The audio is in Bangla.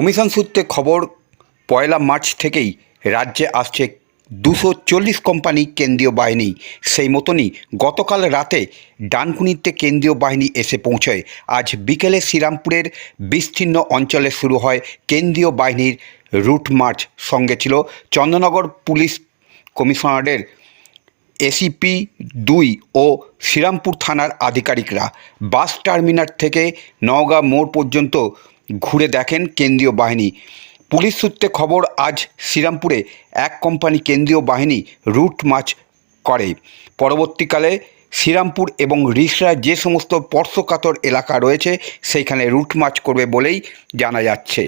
কমিশন সূত্রে খবর, পয়লা মার্চ থেকেই রাজ্যে আসছে 240 কোম্পানি কেন্দ্রীয় বাহিনী। সেই মতনই গতকাল রাতে ডানকুনিতে কেন্দ্রীয় বাহিনী এসে পৌঁছয়। আজ বিকেলে শ্রীরামপুরের বিস্তীর্ণ অঞ্চলে শুরু হয় কেন্দ্রীয় বাহিনীর রুট মার্চ। সঙ্গে ছিল চন্দননগর পুলিশ কমিশনারের এসিপি 2 ও শ্রীরামপুর থানার আধিকারিকরা। বাস টার্মিনাল থেকে নওগাঁ মোড় পর্যন্ত ঘুরে দেখেন কেন্দ্রীয় বাহিনী। পুলিশ সূত্রে খবর, আজ শ্রীরামপুরে এক কোম্পানি কেন্দ্রীয় বাহিনী রুট মার্চ করে। পরবর্তীকালে শ্রীরামপুর এবং রিষড়ায় যে সমস্ত স্পর্শকাতর এলাকা রয়েছে সেইখানে রুট মার্চ করবে বলেই জানা যাচ্ছে।